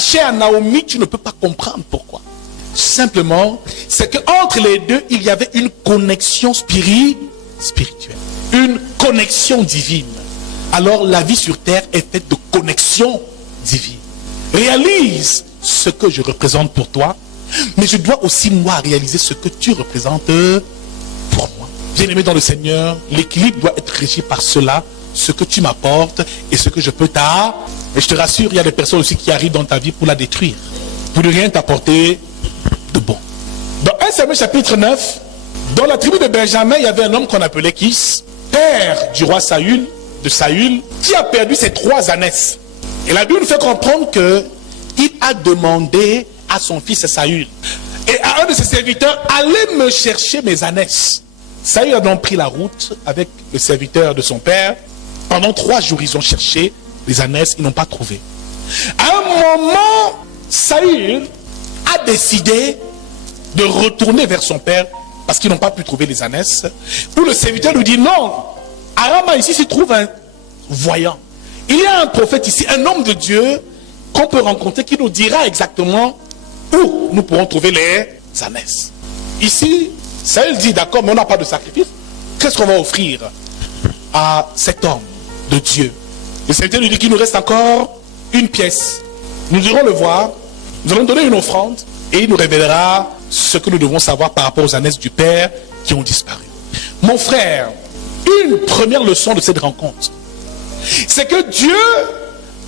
caché à Naomi, tu ne peux pas comprendre pourquoi. Simplement, c'est qu'entre les deux, il y avait une connexion spirituelle. Une connexion divine. Alors la vie sur terre est faite de connexion divine. Réalise ce que je représente pour toi, mais je dois aussi moi réaliser ce que tu représentes pour moi. Bien-aimé dans le Seigneur, l'équilibre doit être régi par cela, ce que tu m'apportes et ce que je peux t'apporter. Et je te rassure, il y a des personnes aussi qui arrivent dans ta vie pour la détruire, pour ne rien t'apporter de bon. Dans 1 Samuel chapitre 9, dans la tribu de Benjamin, il y avait un homme qu'on appelait Kis, père du roi Saül, qui a perdu ses 3 ânesses. Et la Bible nous fait comprendre qu'il a demandé à son fils Saül et à un de ses serviteurs, allez me chercher mes ânesses. Saül a donc pris la route avec le serviteur de son père. Pendant 3 jours, ils ont cherché les ânesses, ils n'ont pas trouvé. À un moment, Saül a décidé de retourner vers son père parce qu'ils n'ont pas pu trouver les ânesses. Où le serviteur lui dit, non, à Rama ici se trouve un voyant. Il y a un prophète ici, un homme de Dieu qu'on peut rencontrer qui nous dira exactement où nous pourrons trouver les ânesses. Ici, Saül dit, d'accord, mais on n'a pas de sacrifice. Qu'est-ce qu'on va offrir à cet homme de Dieu? Le serviteur lui dit qu'il nous reste encore une pièce. Nous irons le voir, nous allons donner une offrande et il nous révélera ce que nous devons savoir par rapport aux ânesses du Père qui ont disparu. Mon frère, une première leçon de cette rencontre, c'est que Dieu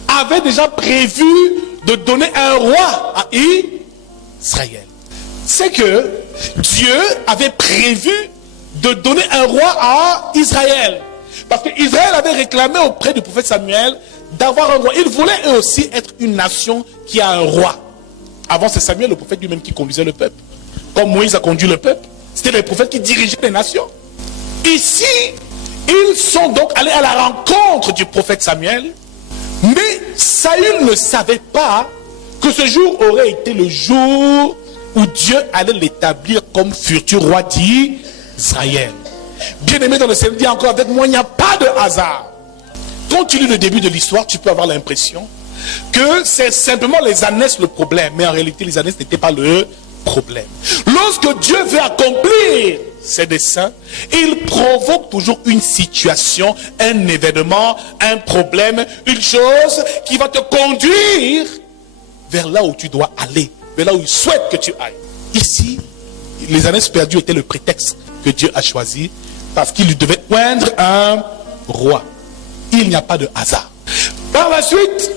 avait déjà prévu de donner un roi à Israël. C'est que Dieu avait prévu de donner un roi à Israël. Parce qu'Israël avait réclamé auprès du prophète Samuel d'avoir un roi. Il voulait eux aussi être une nation qui a un roi. Avant, c'est Samuel, le prophète lui-même, qui conduisait le peuple. Comme Moïse a conduit le peuple, c'était les prophètes qui dirigeaient les nations. Ici, ils sont donc allés à la rencontre du prophète Samuel, mais Saül ne savait pas que ce jour aurait été le jour où Dieu allait l'établir comme futur roi d'Israël. Bien-aimé dans le Seigneur, dis encore avec moi, il n'y a pas de hasard. Quand tu lis le début de l'histoire, tu peux avoir l'impression que c'est simplement les ânesses le problème, mais en réalité les ânesses n'étaient pas le problème. Lorsque Dieu veut accomplir ses desseins, il provoque toujours une situation, un événement, un problème, une chose qui va te conduire vers là où tu dois aller, vers là où il souhaite que tu ailles. Ici, les ânesses perdues étaient le prétexte que Dieu a choisi parce qu'il lui devait oindre un roi. Il n'y a pas de hasard. Par la suite,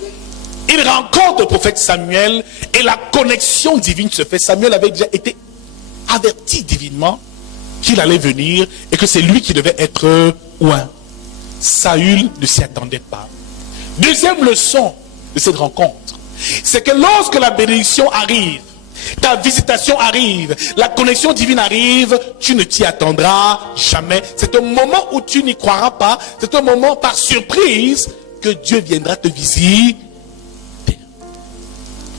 il rencontre le prophète Samuel et la connexion divine se fait. Samuel avait déjà été averti divinement qu'il allait venir et que c'est lui qui devait être oint. Saül ne s'y attendait pas. Deuxième leçon de cette rencontre, c'est que lorsque la bénédiction arrive, ta visitation arrive, la connexion divine arrive, tu ne t'y attendras jamais. C'est un moment où tu n'y croiras pas. C'est un moment par surprise que Dieu viendra te visiter.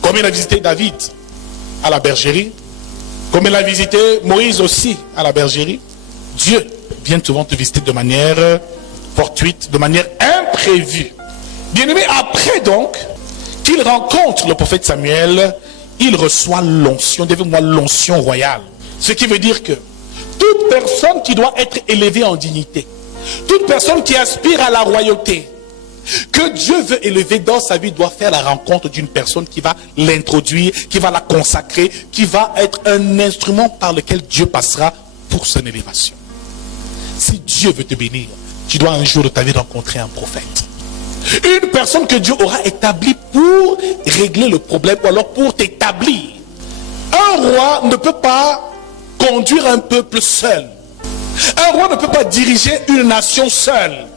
Comme il a visité David à la bergerie, comme il a visité Moïse aussi à la bergerie, Dieu vient souvent te visiter de manière fortuite, de manière imprévue. Bien-aimé, après donc qu'il rencontre le prophète Samuel, il reçoit l'onction, devez-moi l'onction royale. Ce qui veut dire que toute personne qui doit être élevée en dignité, toute personne qui aspire à la royauté, que Dieu veut élever dans sa vie, doit faire la rencontre d'une personne qui va l'introduire, qui va la consacrer, qui va être un instrument par lequel Dieu passera pour son élévation. Si Dieu veut te bénir, tu dois un jour de ta vie rencontrer un prophète. Une personne que Dieu aura établie pour régler le problème ou alors pour t'établir. Un roi ne peut pas conduire un peuple seul. Un roi ne peut pas diriger une nation seule.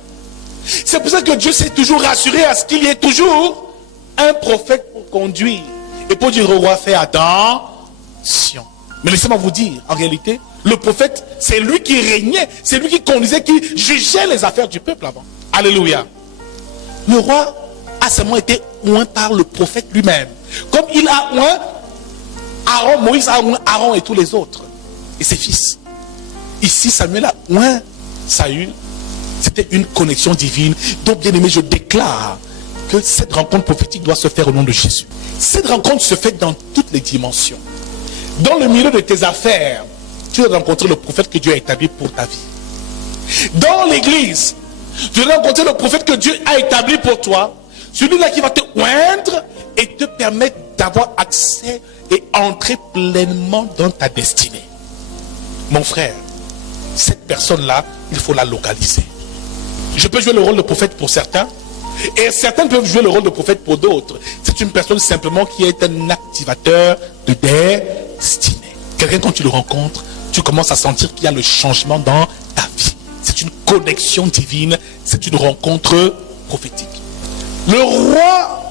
C'est pour ça que Dieu s'est toujours rassuré à ce qu'il y ait toujours un prophète pour conduire. Et pour dire au roi, fais attention. Mais laissez-moi vous dire, en réalité, le prophète, c'est lui qui régnait, c'est lui qui conduisait, qui jugeait les affaires du peuple avant. Alléluia. Le roi a seulement été oint par le prophète lui-même. Comme il a oint Aaron, Moïse a oint Aaron et tous les autres. Et ses fils. Ici, Samuel a oint Saül. C'était une connexion divine. Donc, bien aimé, je déclare que cette rencontre prophétique doit se faire au nom de Jésus. Cette rencontre se fait dans toutes les dimensions. Dans le milieu de tes affaires, tu dois rencontrer le prophète que Dieu a établi pour ta vie. Dans l'église, tu dois rencontrer le prophète que Dieu a établi pour toi. Celui-là qui va te oindre et te permettre d'avoir accès et entrer pleinement dans ta destinée. Mon frère, cette personne-là, il faut la localiser. Je peux jouer le rôle de prophète pour certains, et certains peuvent jouer le rôle de prophète pour d'autres. C'est une personne simplement qui est un activateur de destinée. Quelqu'un, quand tu le rencontres, tu commences à sentir qu'il y a le changement dans ta vie. C'est une connexion divine, c'est une rencontre prophétique. Le roi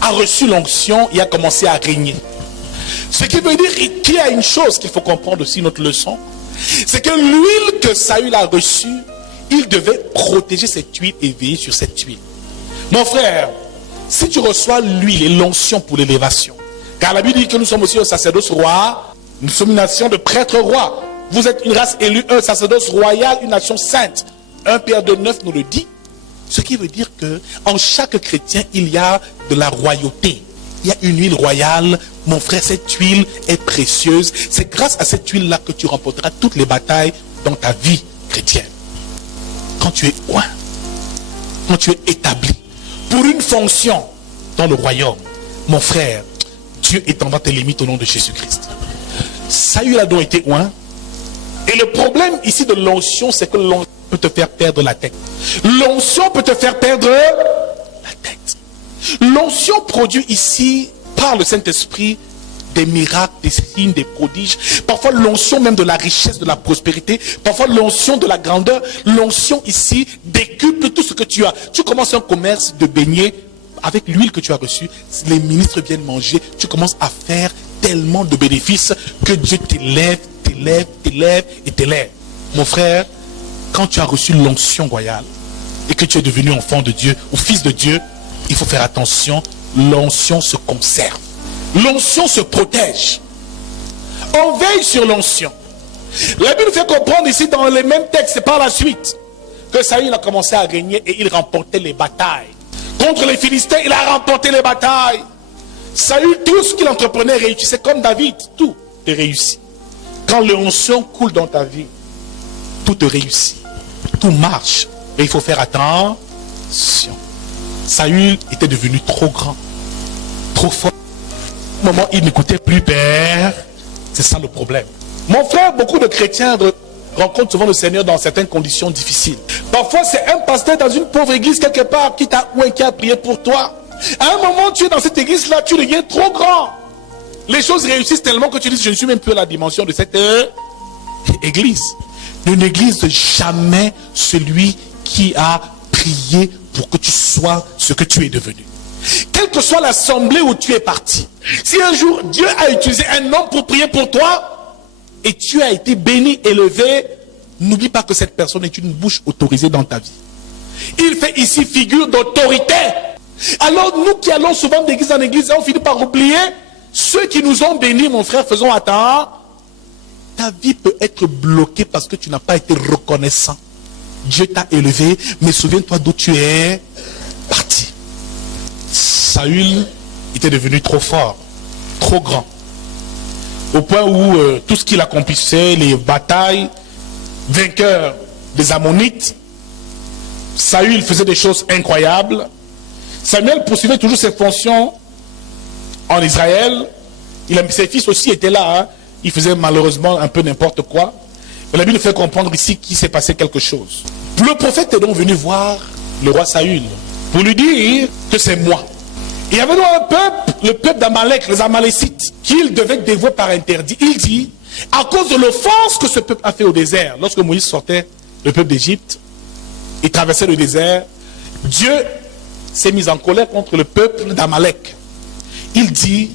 a reçu l'onction et a commencé à régner. Ce qui veut dire qu'il y a une chose qu'il faut comprendre aussi, notre leçon, c'est que l'huile que Saül a reçue, il devait protéger cette huile et veiller sur cette huile. Mon frère, si tu reçois l'huile et l'onction pour l'élévation, car la Bible dit que nous sommes aussi un sacerdoce roi, nous sommes une nation de prêtres rois. Vous êtes une race élue, un sacerdoce royal, une nation sainte. 1 Pierre 2,9 nous le dit. Ce qui veut dire que en chaque chrétien, il y a de la royauté. Il y a une huile royale. Mon frère, cette huile est précieuse. C'est grâce à cette huile-là que tu remporteras toutes les batailles dans ta vie chrétienne. Quand tu es oint, quand tu es établi pour une fonction dans le royaume, mon frère, Dieu étendra tes limites au nom de Jésus-Christ. Saül a donc été oint. Et le problème ici de l'onction, c'est que l'onction peut te faire perdre la tête. L'onction peut te faire perdre la tête. L'onction produit ici, par le Saint-Esprit, des miracles, des signes, des prodiges. Parfois l'onction même de la richesse, de la prospérité. Parfois l'onction de la grandeur. L'onction ici décuple tout ce que tu as. Tu commences un commerce de beignets avec l'huile que tu as reçue. Les ministres viennent manger. Tu commences à faire tellement de bénéfices que Dieu t'élève, t'élève, t'élève et t'élève. Mon frère, quand tu as reçu l'onction royale et que tu es devenu enfant de Dieu ou fils de Dieu, il faut faire attention. L'onction se conserve. L'onction se protège. On veille sur l'onction. La Bible fait comprendre ici dans les mêmes textes, c'est par la suite que Saül a commencé à régner et il remportait les batailles. Contre les Philistins, il a remporté les batailles. Saül, tout ce qu'il entreprenait réussissait, comme David, tout est réussi. Quand l'onction coule dans ta vie, tout te réussit, tout marche. Et il faut faire attention. Saül était devenu trop grand, trop fort. Au moment où il n'écoutait plus Père, c'est ça le problème. Mon frère, beaucoup de chrétiens rencontrent souvent le Seigneur dans certaines conditions difficiles. Parfois, c'est un pasteur dans une pauvre église quelque part qui t'a ou qui a prié pour toi. À un moment, tu es dans cette église-là, tu deviens trop grand. Les choses réussissent tellement que tu dis, je ne suis même plus à la dimension de cette église. Ne néglige jamais celui qui a prié pour que tu sois ce que tu es devenu. Quelle que soit l'assemblée où tu es parti, si un jour Dieu a utilisé un homme pour prier pour toi et tu as été béni, élevé, n'oublie pas que cette personne est une bouche autorisée dans ta vie. Il fait ici figure d'autorité. Alors nous qui allons souvent d'église en église, on finit par oublier ceux qui nous ont bénis, mon frère, faisons attention. Ta vie peut être bloquée parce que tu n'as pas été reconnaissant. Dieu t'a élevé, mais souviens-toi d'où tu es parti. Saül était devenu trop fort, trop grand, au point où tout ce qu'il accomplissait, les batailles, vainqueur des Ammonites, Saül faisait des choses incroyables. Samuel poursuivait toujours ses fonctions en Israël. Ses fils aussi étaient là, hein. Ils faisaient malheureusement un peu n'importe quoi. Mais la Bible fait comprendre ici qu'il s'est passé quelque chose. Le prophète est donc venu voir le roi Saül pour lui dire que c'est moi. Il y avait donc un peuple, le peuple d'Amalek, les Amalécites, qu'il devait dévouer par interdit. Il dit, à cause de l'offense que ce peuple a fait au désert, lorsque Moïse sortait le peuple d'Égypte, il traversait le désert, Dieu s'est mis en colère contre le peuple d'Amalek. Il dit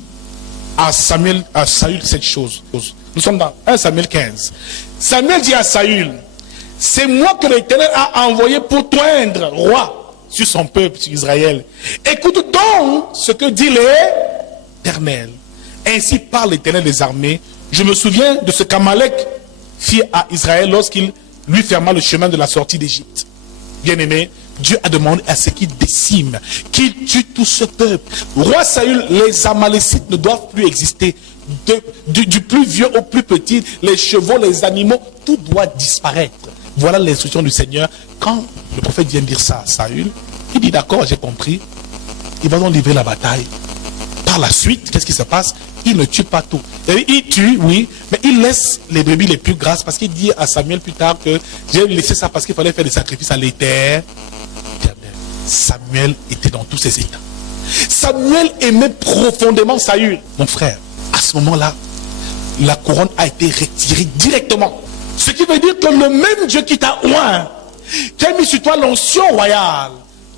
à Saül cette chose. Nous sommes dans 1 Samuel 15. Samuel dit à Saül, c'est moi que l'Éternel a envoyé pour t'oindre roi sur son peuple, sur Israël. Écoute donc ce que dit l'Éternel. Ainsi parle l'Éternel des armées. Je me souviens de ce qu'Amalek fit à Israël lorsqu'il lui ferma le chemin de la sortie d'Égypte. Bien-aimé, Dieu a demandé à ce qu'il décime, qu'il tue tout ce peuple. Roi Saül, les Amalécites ne doivent plus exister. Du plus vieux au plus petit, les chevaux, les animaux, tout doit disparaître. Voilà l'instruction du Seigneur. Quand le prophète vient dire ça à Saül, il dit d'accord, j'ai compris. Il va donc livrer la bataille. Par la suite, qu'est-ce qui se passe? Il ne tue pas tout. Il tue, oui, mais il laisse les brebis les plus grasses parce qu'il dit à Samuel plus tard que j'ai laissé ça parce qu'il fallait faire des sacrifices à l'Éternel. Samuel était dans tous ses états. Samuel aimait profondément Saül. Mon frère, à ce moment-là, la couronne a été retirée directement. Ce qui veut dire que le même Dieu qui t'a oint, qui a mis sur toi l'onction royale,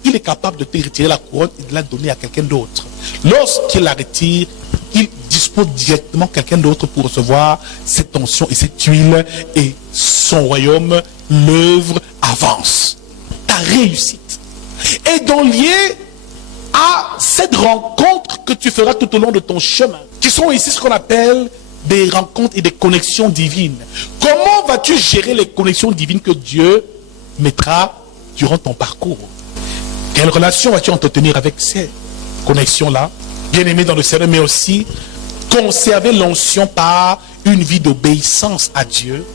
il est capable de te retirer la couronne et de la donner à quelqu'un d'autre. Lorsqu'il la retire, il dispose directement quelqu'un d'autre pour recevoir cette onction et cette huile, et son royaume, l'œuvre avance. Ta réussite est donc liée à cette rencontre que tu feras tout au long de ton chemin, qui sont ici ce qu'on appelle des rencontres et des connexions divines. Comment vas-tu gérer les connexions divines que Dieu mettra durant ton parcours? Quelle relation vas-tu entretenir avec ces connexions-là? Bien aimé dans le Seigneur, mais aussi conserver l'onction par une vie d'obéissance à Dieu,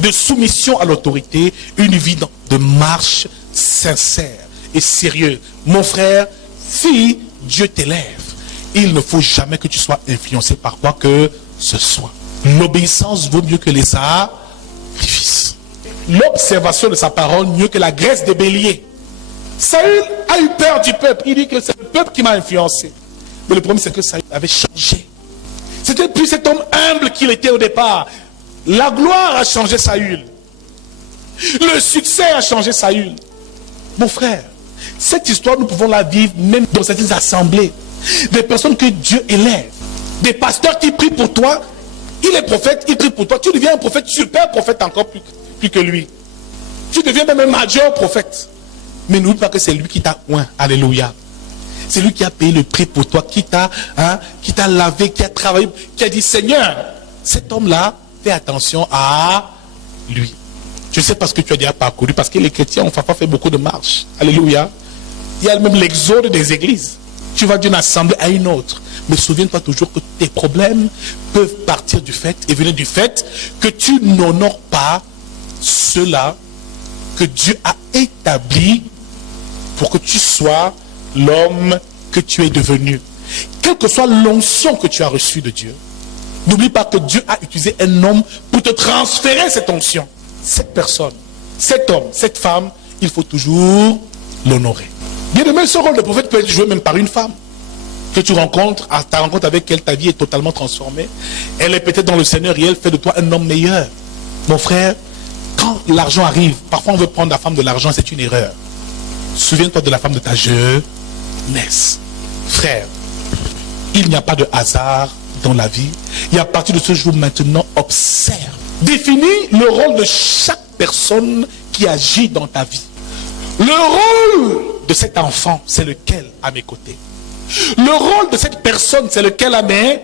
de soumission à l'autorité, une vie de marche sincère et sérieuse. Mon frère, si Dieu t'élève, il ne faut jamais que tu sois influencé par quoi que ce soit. L'obéissance vaut mieux que les sacrifices. L'observation de sa parole mieux que la graisse des béliers. Saül a eu peur du peuple. Il dit que c'est le peuple qui m'a influencé. Mais le problème, c'est que Saül avait changé. C'était plus cet homme humble qu'il était au départ. La gloire a changé Saül. Le succès a changé Saül. Mon frère, cette histoire, nous pouvons la vivre même dans certaines assemblées. Des personnes que Dieu élève. Des pasteurs qui prient pour toi. Il est prophète, il prie pour toi. Tu deviens un prophète, super prophète encore plus que lui. Tu deviens même un majeur prophète. Mais n'oublie pas que c'est lui qui t'a oint. Alléluia. C'est lui qui a payé le prix pour toi, qui t'a lavé, qui a travaillé, qui a dit Seigneur, cet homme-là, fais attention à lui. Je sais pas ce que tu as déjà parcouru, parce que les chrétiens ont parfois fait beaucoup de marches. Alléluia. Il y a même l'exode des églises. Tu vas d'une assemblée à une autre. Mais souviens-toi toujours que tes problèmes peuvent partir du fait et venir du fait que tu n'honores pas ceux-là que Dieu a établi pour que tu sois l'homme que tu es devenu. Quelle que soit l'onction que tu as reçue de Dieu, n'oublie pas que Dieu a utilisé un homme pour te transférer cette onction. Cette personne, cet homme, cette femme, il faut toujours l'honorer. Bien aimé, ce rôle de prophète peut être joué même par une femme que tu rencontres, à ta rencontre avec elle, ta vie est totalement transformée. Elle est peut-être dans le Seigneur et elle fait de toi un homme meilleur. Mon frère, quand l'argent arrive, parfois on veut prendre la femme de l'argent, c'est une erreur. Souviens-toi de la femme de ta jeunesse. Frère, il n'y a pas de hasard dans la vie. Et à partir de ce jour maintenant, observe. Définis le rôle de chaque personne qui agit dans ta vie. Le rôle de cet enfant, c'est lequel à mes côtés? Le rôle de cette personne, c'est lequel à mes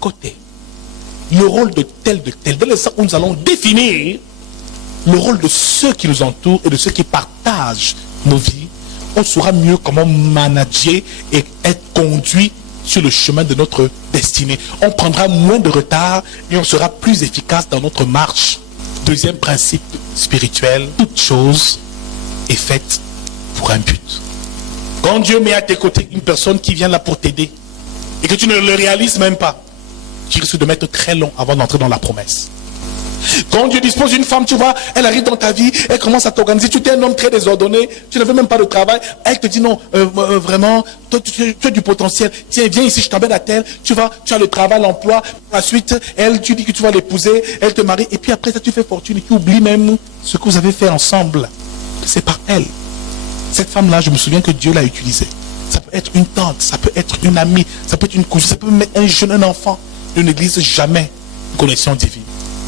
côtés? Le rôle de tel. Dès l'instant où nous allons définir le rôle de ceux qui nous entourent et de ceux qui partagent nos vies, on saura mieux comment manager et être conduit sur le chemin de notre destinée. On prendra moins de retard et on sera plus efficace dans notre marche. Deuxième principe spirituel, toute chose est faite pour un but. Quand Dieu met à tes côtés une personne qui vient là pour t'aider et que tu ne le réalises même pas, tu risques de mettre très long avant d'entrer dans la promesse. Quand Dieu dispose d'une femme, tu vois, elle arrive dans ta vie, elle commence à t'organiser, tu es un homme très désordonné, tu n'avais même pas de travail, elle te dit non, vraiment, toi tu as du potentiel, tiens, viens ici, je t'emmène à tel, tu as le travail, l'emploi, ensuite, elle, tu dis que tu vas l'épouser, elle te marie, et puis après ça tu fais fortune et tu oublies même ce que vous avez fait ensemble. C'est par elle. Cette femme-là, je me souviens que Dieu l'a utilisée. Ça peut être une tante, ça peut être une amie, ça peut être une cousine, ça peut même être un jeune, un enfant. Ne néglige jamais une connexion divine.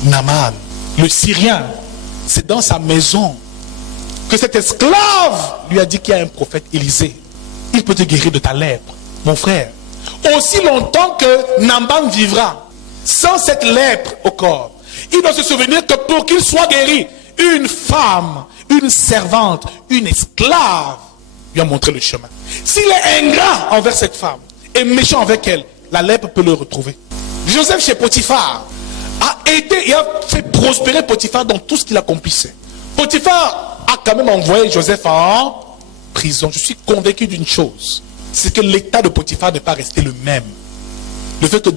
Naaman, le Syrien, c'est dans sa maison que cet esclave lui a dit qu'il y a un prophète Élisée. Il peut te guérir de ta lèpre. Mon frère, aussi longtemps que Naaman vivra sans cette lèpre au corps, il doit se souvenir que pour qu'il soit guéri, une femme, une servante, une esclave lui a montré le chemin. S'il est ingrat envers cette femme et méchant avec elle, la lèpre peut le retrouver. Joseph chez Potiphar a aidé et a fait prospérer Potiphar dans tout ce qu'il accomplissait. Potiphar a quand même envoyé Joseph en prison. Je suis convaincu d'une chose, c'est que l'état de Potiphar n'est pas resté le même. Le fait que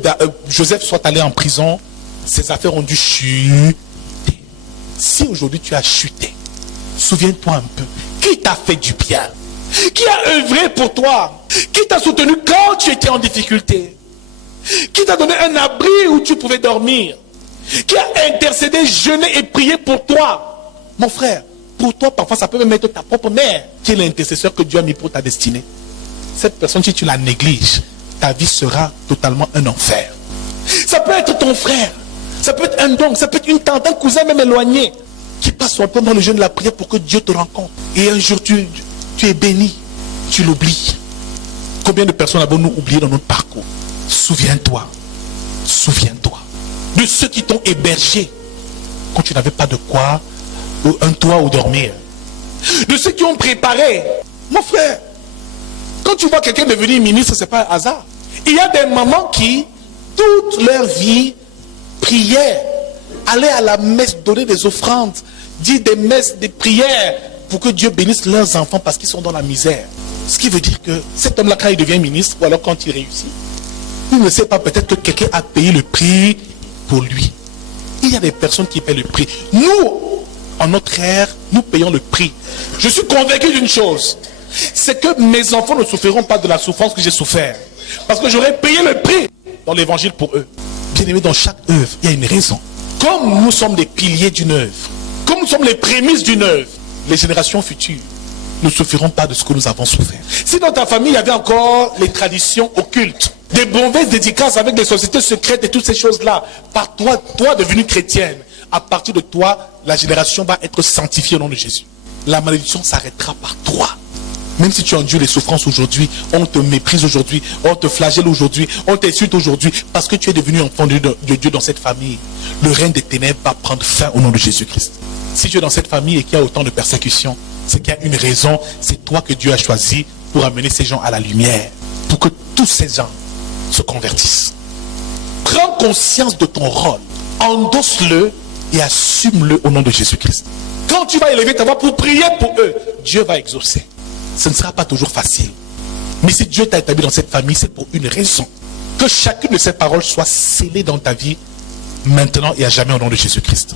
Joseph soit allé en prison, ses affaires ont dû chuter. Si aujourd'hui tu as chuté, souviens-toi un peu, qui t'a fait du bien? Qui a œuvré pour toi? Qui t'a soutenu quand tu étais en difficulté? Qui t'a donné un abri où tu pouvais dormir? Qui a intercédé, jeûné et prié pour toi? Mon frère, pour toi, parfois, ça peut même être ta propre mère qui est l'intercesseur que Dieu a mis pour ta destinée. Cette personne, si tu la négliges, ta vie sera totalement un enfer. Ça peut être ton frère, ça peut être un don, ça peut être une tante, un cousin même éloigné, qui passe son temps dans le jeûne de la prière pour que Dieu te rencontre. Et un jour, tu es béni, tu l'oublies. Combien de personnes avons-nous oublié dans notre parcours? Souviens-toi de ceux qui t'ont hébergé quand tu n'avais pas de quoi, un toit où dormir. De ceux qui ont préparé. Mon frère, quand tu vois quelqu'un devenir ministre, ce n'est pas un hasard. Il y a des mamans qui, toute leur vie, priaient, allaient à la messe, donner des offrandes, dire des messes, des prières, pour que Dieu bénisse leurs enfants parce qu'ils sont dans la misère. Ce qui veut dire que cet homme-là, quand il devient ministre, ou alors quand il réussit, il ne sait pas, peut-être que quelqu'un a payé le prix pour lui. Il y a des personnes qui paient le prix. Nous, en notre ère, nous payons le prix. Je suis convaincu d'une chose, c'est que mes enfants ne souffriront pas de la souffrance que j'ai souffert. Parce que j'aurais payé le prix dans l'évangile pour eux. Bien aimé, dans chaque œuvre, il y a une raison. Comme nous sommes des piliers d'une œuvre, comme nous sommes les prémices d'une œuvre, les générations futures ne souffriront pas de ce que nous avons souffert. Si dans ta famille, il y avait encore les traditions occultes, des mauvaises dédicaces avec des sociétés secrètes et toutes ces choses-là, par toi devenu chrétienne, à partir de toi, la génération va être sanctifiée au nom de Jésus. La malédiction s'arrêtera par toi. Même si tu endures les souffrances aujourd'hui, on te méprise aujourd'hui, on te flagelle aujourd'hui, on t'insulte aujourd'hui, parce que tu es devenu enfant de Dieu dans cette famille. Le règne des ténèbres va prendre fin au nom de Jésus-Christ. Si tu es dans cette famille et qu'il y a autant de persécutions, c'est qu'il y a une raison, c'est toi que Dieu a choisi pour amener ces gens à la lumière, pour que tous ces gens se convertissent. Prends conscience de ton rôle, endosse-le et assume-le au nom de Jésus-Christ. Quand tu vas élever ta voix pour prier pour eux, Dieu va exaucer. Ce ne sera pas toujours facile. Mais si Dieu t'a établi dans cette famille, c'est pour une raison. Que chacune de ces paroles soit scellée dans ta vie, maintenant et à jamais au nom de Jésus-Christ.